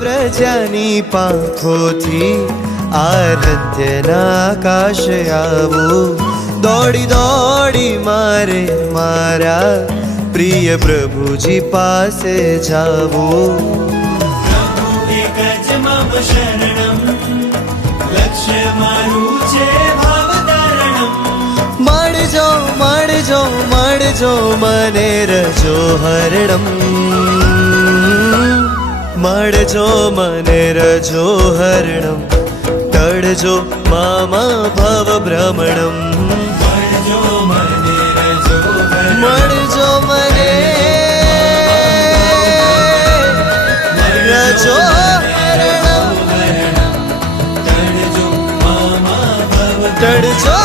વ્રજાની પાંખોથી આરાધ્યના આકાશે આવું, દોડી દોડી મારે મારા પ્રિય પ્રભુજી પાસે જાવું. પ્રભુ એક જ મમ શરણમ, લક્ષ્ય મારું છે ભાવતારણમ. મળજો મળજો મળજો મને રજો હરણમ, મળજો મને રજો હરણમ, તડજો મામા ભવ ભ્રમણમ. મળજો મને રજો હરણમ, મળજો મને રજો હરણમ, તડજો મામા ભવ તડજો